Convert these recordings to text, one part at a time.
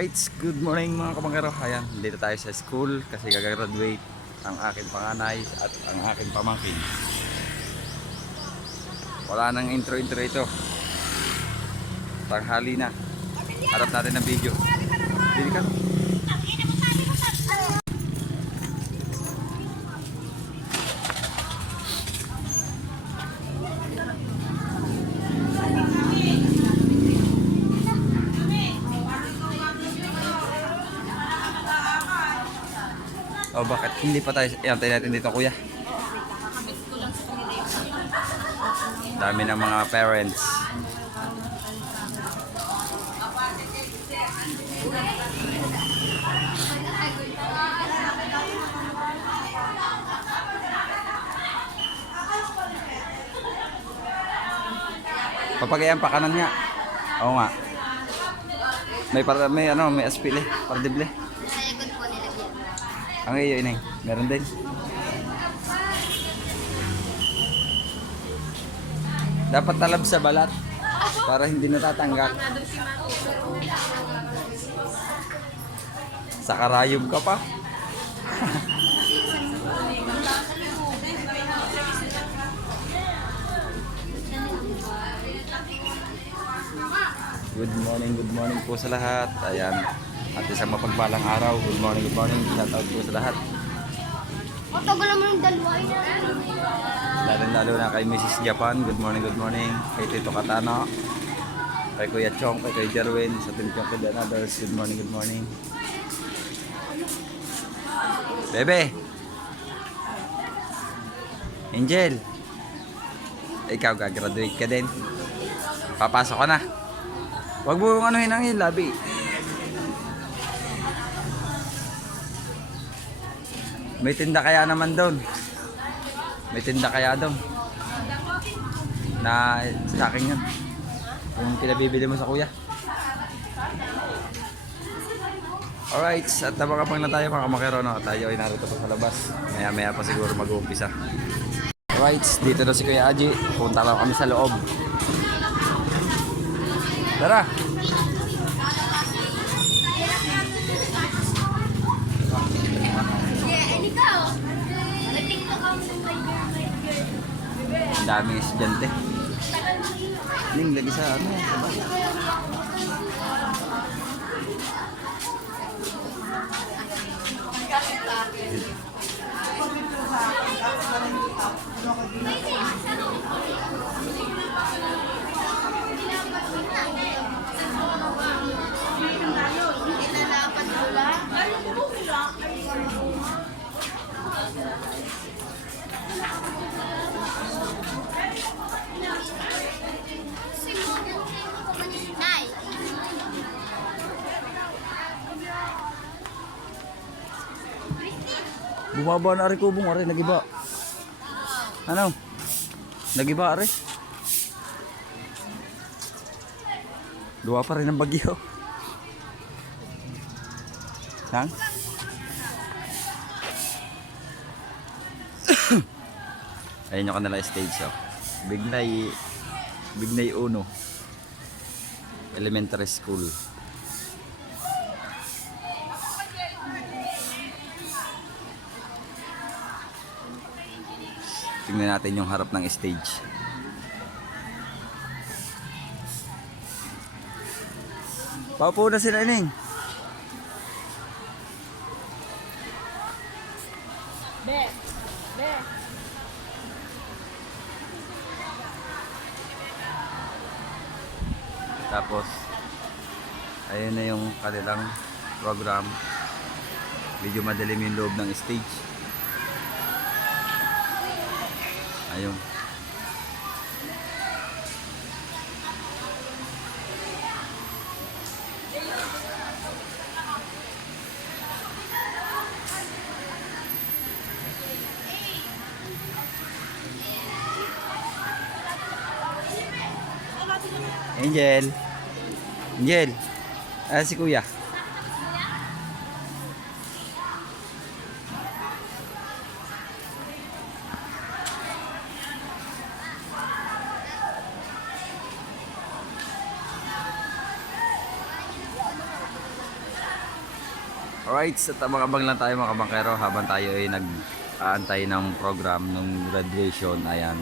Alright, good morning mga kamanggaro. Ayan, dito tayo sa school kasi gagraduate ang aking panganay at ang aking pamangkin. Wala nang intro-intro ito. Tanghali na. Harap natin ng video. Dili ka. Oh, bakit hindi pa tayo? Antay natin dito, kuya. Dami ng mga parents. Papagayan pa kanan nga. Oo nga. May aspile, pardible. Ang iyo ineng, meron din. Dapat talab sa balat para hindi natatanggal. Sa karayom ka pa. Good morning po sa lahat. Ayan. At isang mapagpalang araw. Good morning. Shout out po sa lahat. Tagal mo yung dalawa. Lalo na kay Mrs. Japan. Good morning. Kay Tito Katano. Kay Kuya Chong. Kay Jerwin. Sa Team Chong and others. Good morning. Bebe. Angel. Ikaw gagraduate ka din. Papasok ka na. Huwag mo yung anuhin ang labi. May tinda kaya naman doon. Na sa akin yun. Yung pinabibili mo sa kuya. Alright, at nabakapang na tayo mga kamakero. No? Tayo ay narito pa sa labas. Maya pa siguro mag-uumpisa. Alright, dito na si Kuya Aji. Punta lang kami sa loob. Tara! Ang daming estudyante. Ning lagi sa ano? Bumaba na ari kubong ari nagiba. Ano? Nagiba ari. Luwa pa rin ang bagyo. Nang? Ayun yung kanila stage oh. Bignay Uno Elementary School. Tingnan natin yung harap ng stage. Paupo na sila Ning. Be. Tapos ayun na yung kanilang program. Medyo madilim yung loob ng stage. Ayun. Angel. Si Kuya. Alright, sa abang-abang lang tayo mga kabangkero habang tayo ay nag-aantay ng program ng graduation. Ayan.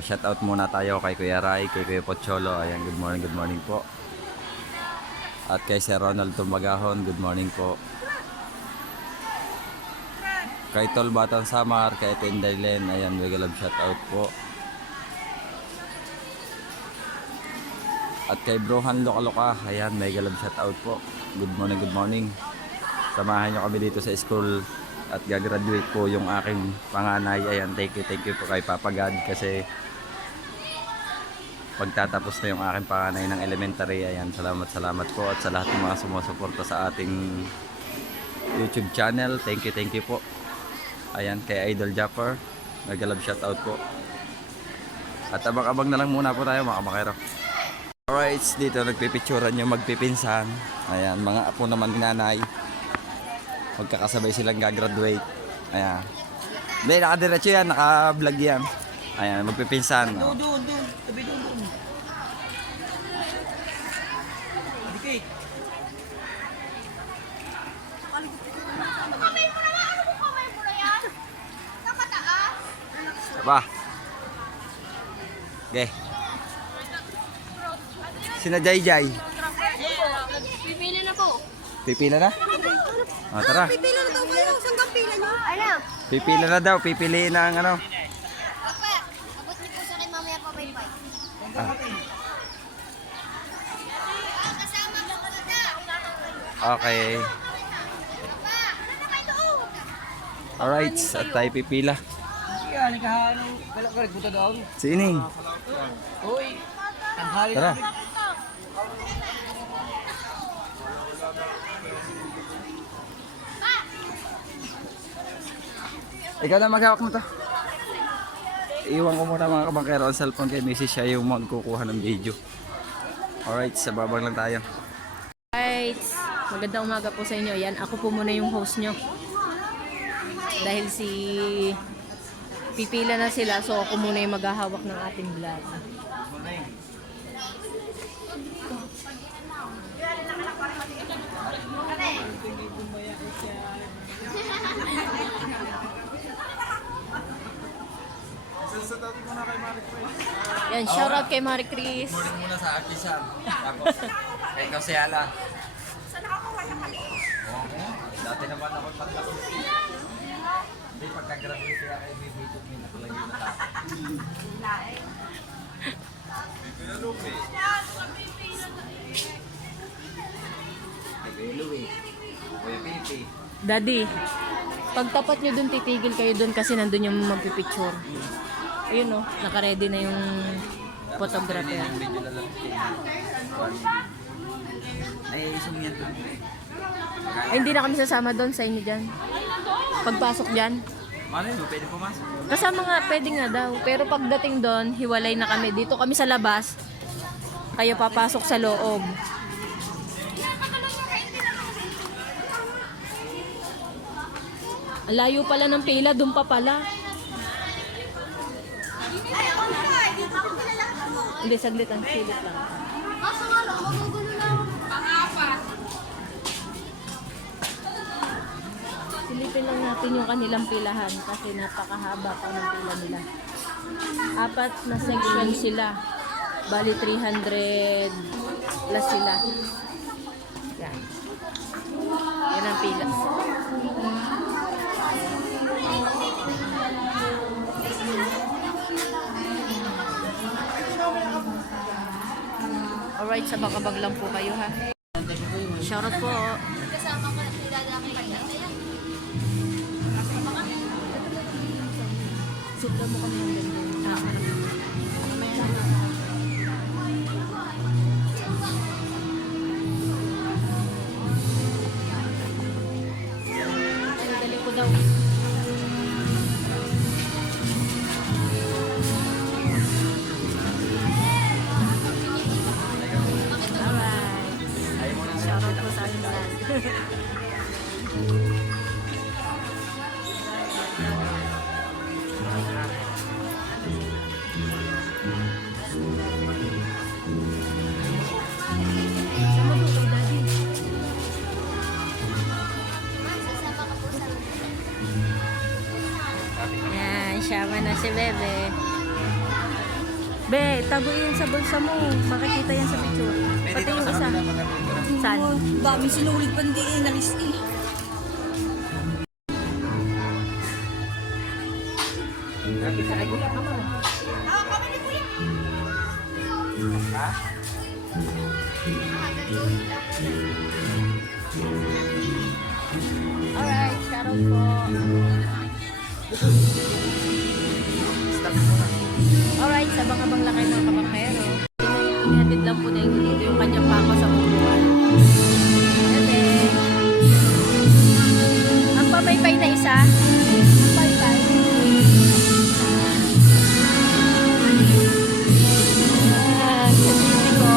Shout out muna tayo kay Kuya Rai, kay Kuya Pocholo. Ayan, good morning po. At kay Sir Ronald Tumbagahon, good morning po. Kay Tol Batang Samar, kay Tinday Len, ayan, mega love shout out po. At kay Brohan Lokaloka, ayan, mega love shout out po. Good morning. Samahan nyo kami dito sa school at gagraduate po yung aking panganay. Ayan, thank you po kay Papa God kasi pagtatapos na yung aking panganay ng elementary. Ayan, salamat po at sa lahat ng mga sumusuporta sa ating YouTube channel. Thank you po. Ayan, kay Idol Japper, mega love shout out po. At abang-abang na lang muna po tayo mga kamakero. Alright, dito nagpipicturan yung magpipinsan. Ayan, mga apo naman nanay. Magkakasabay silang gagraduate. Ayan. Hindi, nakadiretso yan, naka-vlog yan. Ayan, magpipinsan. Doon. Tabi doon. Dikit. Kamay mo na nga! Ano mo kamay mo na yan? Sa mataas? Saba. Okay. Sina Jai. Pipili na po. Pipila na? Tara. Pipila na daw kayo. Saan kang pila nyo? Ano? Pipila na daw, pipiliin na ang ano. Papa, abot niyo po sa akin mamaya pa may bike. Kasama ko na. Okay. Papa, ano na kayo doon? Alright, at tayo pipila. Kaya nagkahano. Galak buta daw. Sining. Uy. Tanghali Tara. na. Ikaw na maghawak mo to. Iwan ko muna mga kabangkero ang cellphone kay Mrs. Siya yung magkukuha ng video. Alright, sa babang lang tayo. Right. Magandang umaga po sa inyo. Yan, ako po muna yung host nyo. Dahil pipila na sila, so ako muna yung maghahawak ng ating vlog. Yan, shoutout kay Marie Chris. Morning muna sa artisan. Tapos, kay Kasiala. Saan nakakuha na kami? Dati naman ako pagkakot. Hindi, pagka-graduate kaya kay may video may nakalagay na tayo. Kay Louie. Kuya Pipi. Daddy, pagtapat nyo dun, titigil kayo dun kasi nandun yung magpipicture. Ayun o, naka-ready na yung photographer. Yung video na lang. Ay, isang yan to. Ay, hindi na kami sasama doon sa inyo dyan. Pagpasok dyan. Malay mo, pwede pumasok. Kasama nga, pwede nga daw. Pero pagdating doon, hiwalay na kami. Dito kami sa labas. Kayo papasok sa loob. Ang layo pala ng pila, doon pa pala. Hindi, saglit lang. Silip lang. Kaso nga lang, magugulo na ako. Silipin lang natin yung kanilang pilahan kasi napakahaba pa ng pila nila. 4 na section sila. Bali 300 plus sila. Yan. Yan ang pila. Alright, sa bakabag lang po kayo ha. Shoutout po. Kasama ko na sila dami kanya. Sugda mo kami yung ganyan. Dali ko daw. Alright. Shoutout po sa amin lahat. si Bebe. Be, taguin sa bulsa mo. Makikita yan sa picture. Pati yung isa. Saan? Dami sinulit pa hindi inalis eh. Alright, shoutout po. Alright, sa bang lakay ng kabakero. Inihatid lang po na yung kanyang pako sa upuan. Bebe. Ang pamaypay na isa. Ang pamaypay. Ayan, sa baby ko.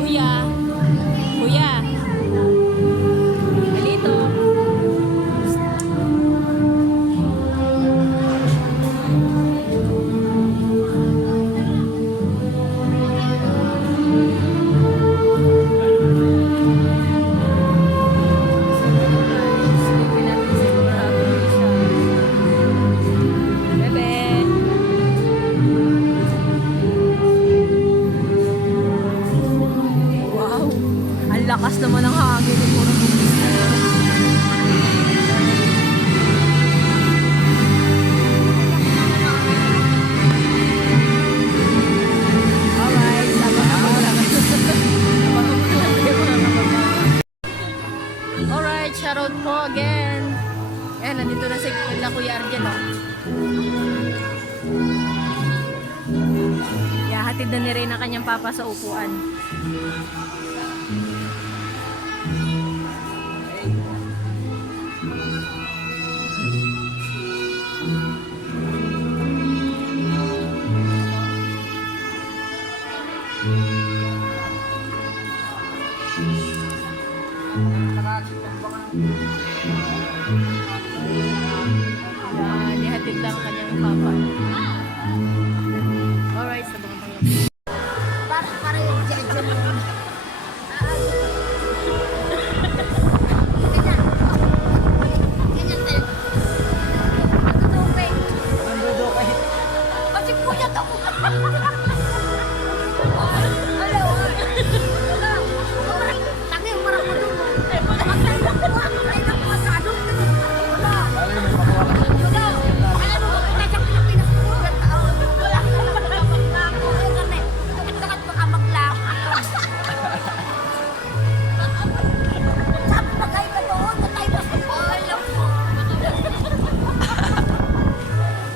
Kuya. Kuya. Halito. Silipin natin sigurado siya. Bebe. Wow! Ang lakas naman ng hangin ni Puro Bugis na yun. Alright, sabang-abang lang. Sabang-abang lang kayo mga kapatid. Alright, shoutout po again. Ayan, nandito na si Kuya Arjen. Oh. Hatid na ni Reyna kanyang papa sa upuan. Nihatid lang kanyang papa. Alright, sa mga Para yung dyan mo. Ganyan tayo. Natutupin. Kasi puyat ako. Hello. Tangi, marang mo doon. Magtay na po. Magtay na po. Masado. Wala. Alam mo, magtay sa Pilipinas po. Wala. Dakat baka maglakad. Sabi bagay ka doon. Matay ba sa po? Alam mo.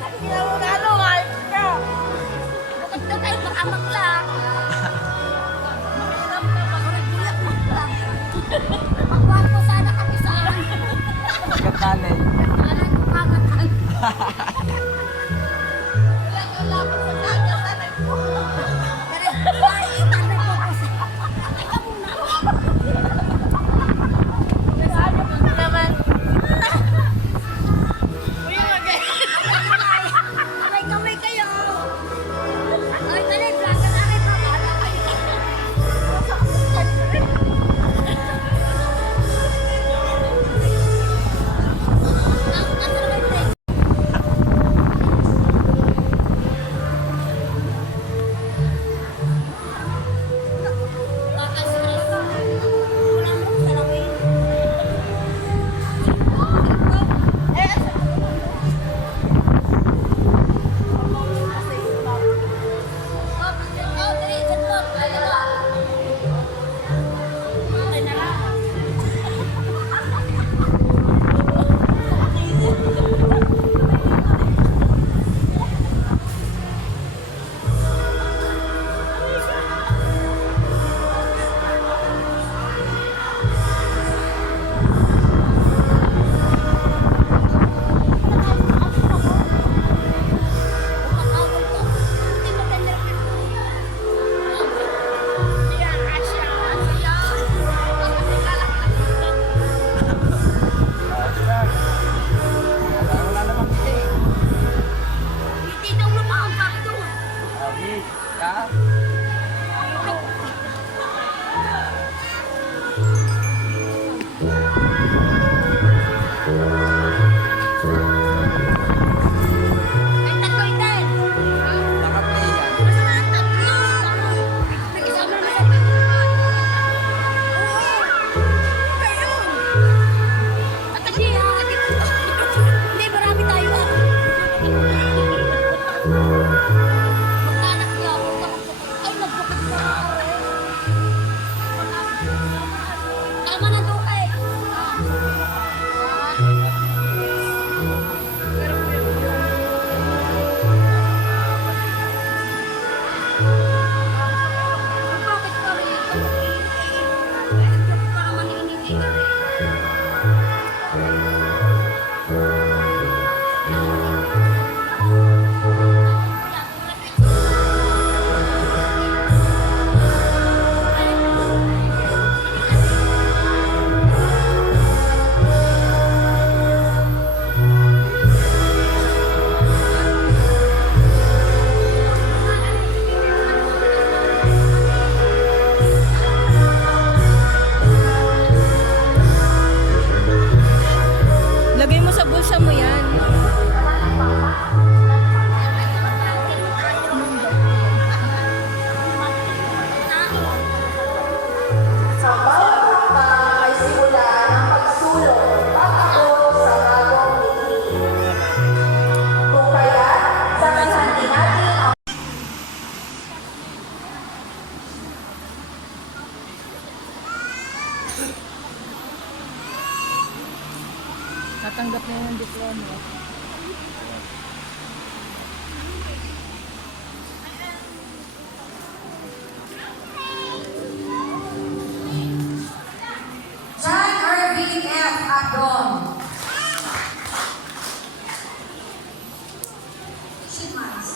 Sabi nila mo gano. Dakat daw tayo baka maglakad. Mahirap na pag-ulit maglakad. Magwapo sana kami saan. Pagkatalay. Alam ko kagatan. Wala ko sa kagatan po. Pero ay, itanay ko po sa... Teka muna. Nasaan mo naman? Uy, kamay kayo. Ay, tali, vlogger na rin. Bahala kayo. Asa na kayo, Fred? Ay, tatlo iten. Naka-play yan. Masama ang tatlo. Nag-isama na yan. Oo. Kayo. At hindi hindi, marami tayo ah. Magkanak niya ako. Ay, nagbukas pa ako. Tama na to kay. Bakit pa rin ito? Para maninindigan. Lagay mo sa bulsa mo yan. Sa bawat hakbang ay simula ng pagsulong pag-ako sa bagong lihi. Kung kaya, samahan din natin ang Tatanggap na yung diploma. John Irving F. Adon. Shitmans.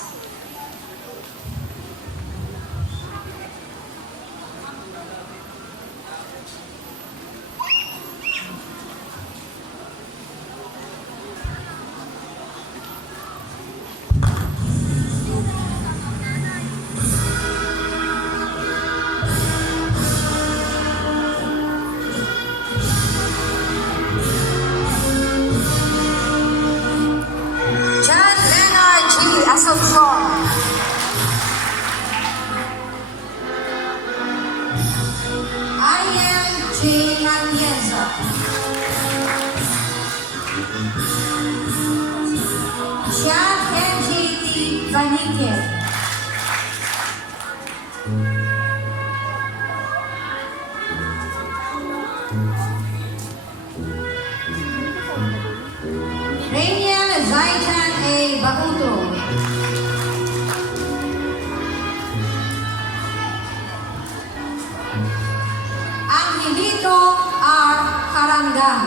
John Leonard G. Asuncion. Ian J. Aniesa. Jean M.J.T. Vanike. Rainiel Zaitan A. Bauto. Angelito R. Karandang.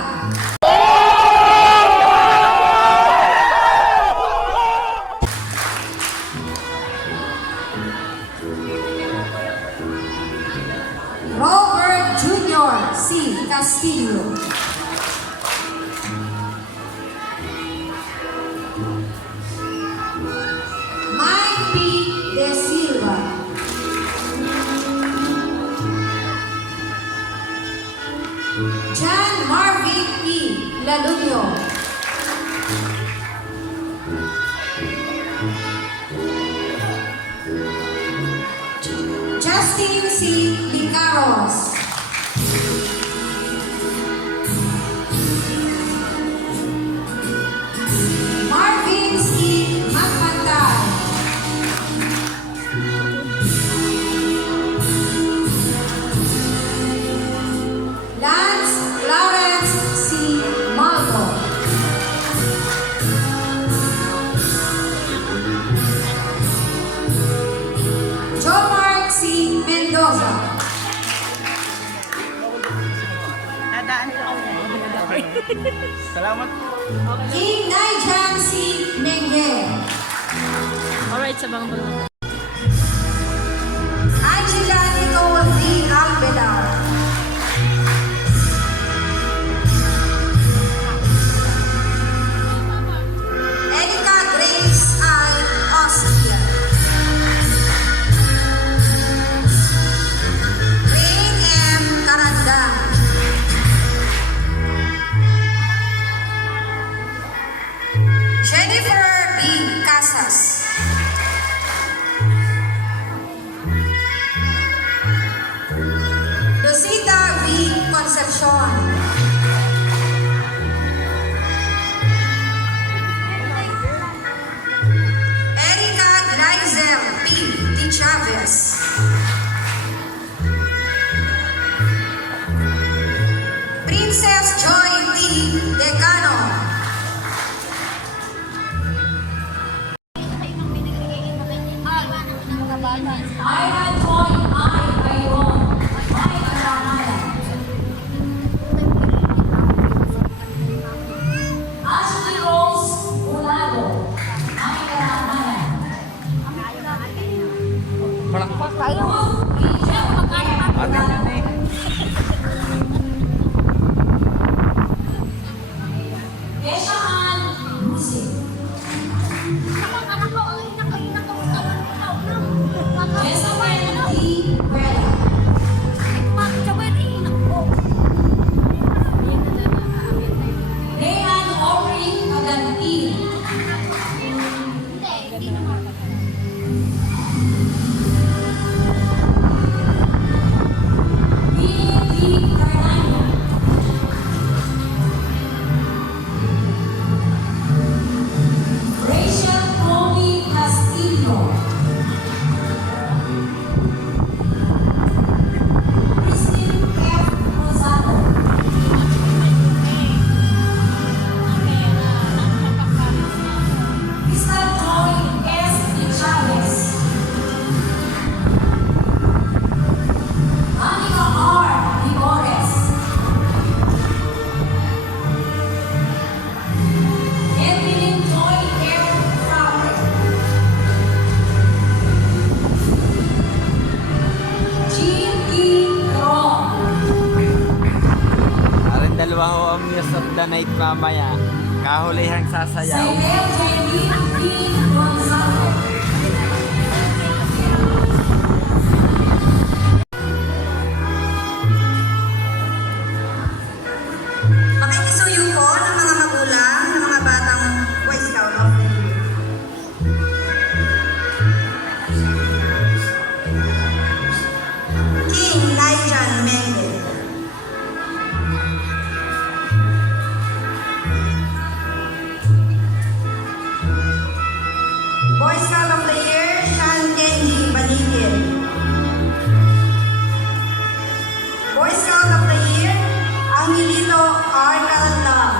Robert Jr. C. Castillo. Mike P. De Silva. John Marvin E. Lalunyo. Justin C. Licaros. Marvin C. Magpantay. Lance Lawrence C. Malco. Jomar C. Mendoza. Salamat. King Naijan C. Menge. Alright, sa mga mga. Angela Nicole D. Albedar. Erika Grace I. Austria. Rain M. Karandang. Jennifer B. Casas. Rosita V. Concepcion. Erica Greizel P. T. Chavez. Princess Joy P. Decano. Atin yan eh. Arin dalawa ho ang Muse of the Night mamaya. Kahulihang sasayaw. Makikisuyo po ng mga magulang ng mga batang Boy Scout of the Year. King Nigel Mendez. Boy Scout of the Year, Sean Kenji Baligid. Boy Scout of the Year, Angelito Arnal Lam.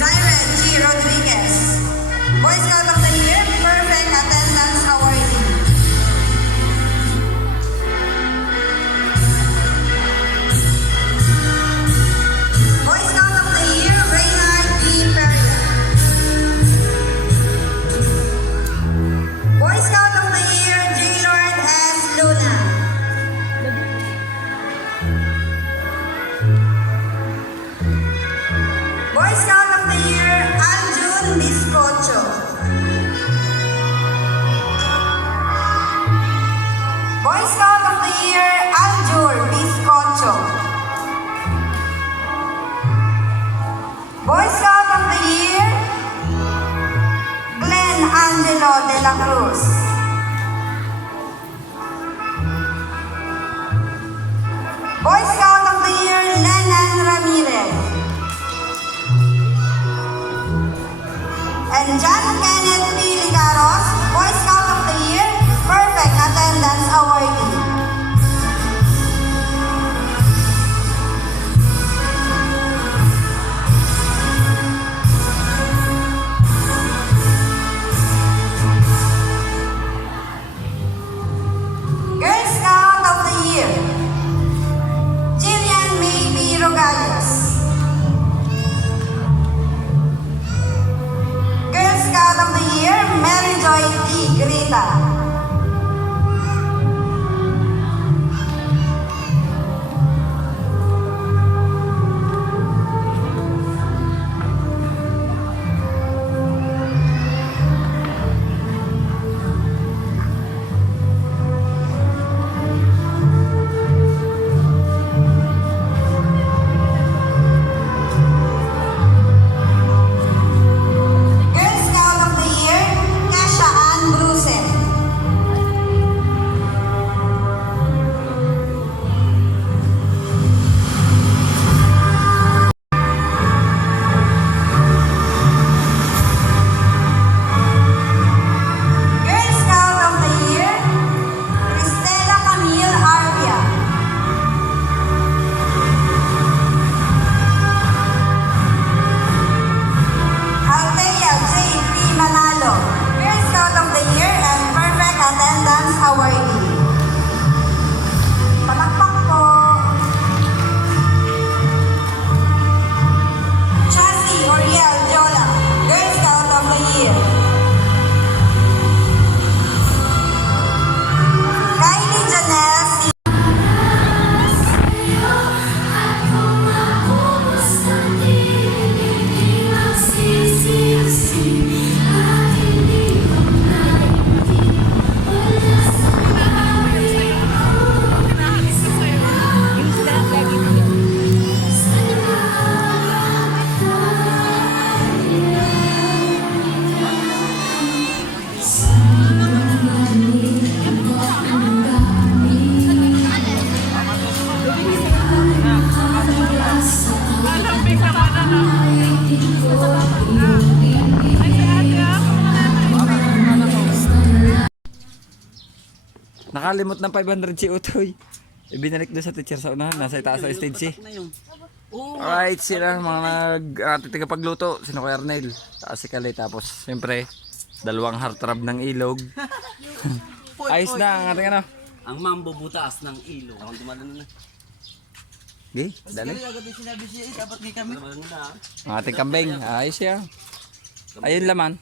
Siren G. Rodriguez. Boy Scout of the Year, Perfect Attendance Awardee. Boy Scout of the Year, Reynard D. Perry. Boy Scout of the Year, J. Lord S. Luna. Boy Scout of the Year, Aljun Biscocho. Boy Scout of the Year, Aljur Biscocho. Boy Scout of the Year, Glenn Angelo de la Cruz. Boy Scout of the Year, Lenan Ramirez. And John Kenneth P. Ligaros, Boy Scout of the Year, Perfect Attendance Awardee. Girl Scout of the Year, Jillian May B. Rogales. Girl Scout of the Year, Mary Joy T. Grita. Nakalimot ng 500 si Utoy. Ibinalik doon sa teacher sa unahan. Nasa itaas sa stage eh. Alright, sila mga tagapagluto. Sino ko Arnel? Taas si Kali. Tapos, siyempre, dalawang heartthrob ng ilog. Ayos na ang ating ano. Ang mambo butas ng ilo. Ako dumalan na. Okay, dali. agad yung sinabi siya, dapat di kami. Dumalan na. Ang ating kambing. Ayos siya. Ayun laman.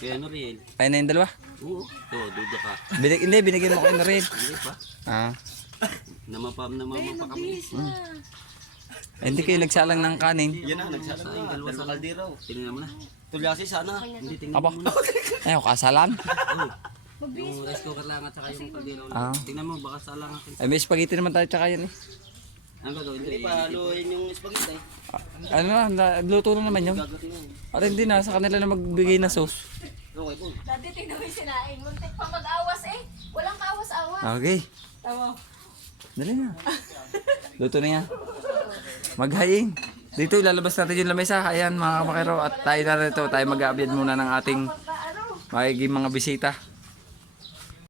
Kaya ano rin? Ayun na yung dalawa. Oo. Ito, duda ka. Hindi, binigyan mo kayo na rin. Hindi pa. Ah. Namapa kami. Hindi kayo nagsalang ng kanin. Yan na, nagsasama. Sa dalawa sa kaldero. Tingnan mo na. Tulyasi sana. Hindi tingnan Aba. mo na. Ayaw, kasalan. Yung rice cooker lang at saka yung kaldero. Ah. Tingnan mo, baka salang akin. Ay, may spaghetti naman tayo tsaka yan eh. Ang gagawin doon? Pahaluin yung spaghetti. Ano na, luto na naman yun. Gagat na yun. At hindi na, sa kanila na magbigay na sauce. Okay po. Dati tingnan mo yung sinain. Muntik pa mag-awas eh. Walang kawas-awas. Okay. Tama. Dali na. Luto na yan. Maghaing. Dito ilalabas natin yung lamesa. Ayan mga kamakero. At tayo na rito. Tayo mag-aabyad muna ng ating magiging mga bisita.